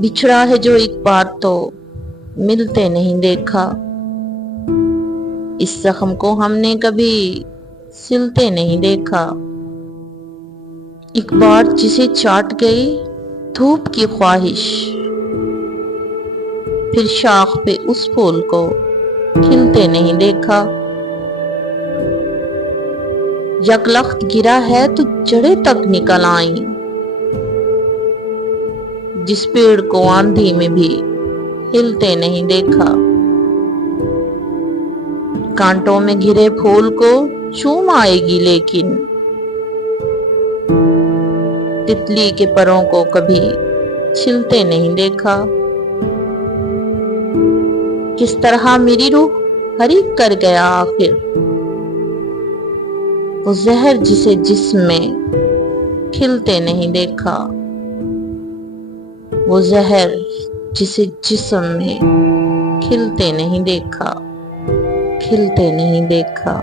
बिछड़ा है जो एक बार तो मिलते नहीं देखा, इस जख्म को हमने कभी सिलते नहीं देखा। एक बार जिसे चाट गई धूप की ख्वाहिश, फिर शाख पे उस फूल को खिलते नहीं देखा। यकलख्त गिरा है तो जड़ें तक निकल आई, जिस पेड़ को आंधी में भी हिलते नहीं देखा। कांटों में घिरे फूल को चूम आएगी लेकिन तितली के परों को कभी छिलते नहीं देखा। किस तरह मेरी रूह हरीक कर गया आखिर, वो जहर जिसे जिस्म में खिलते नहीं देखा, वो जहर जिसे जिस्म में खिलते नहीं देखा, खिलते नहीं देखा।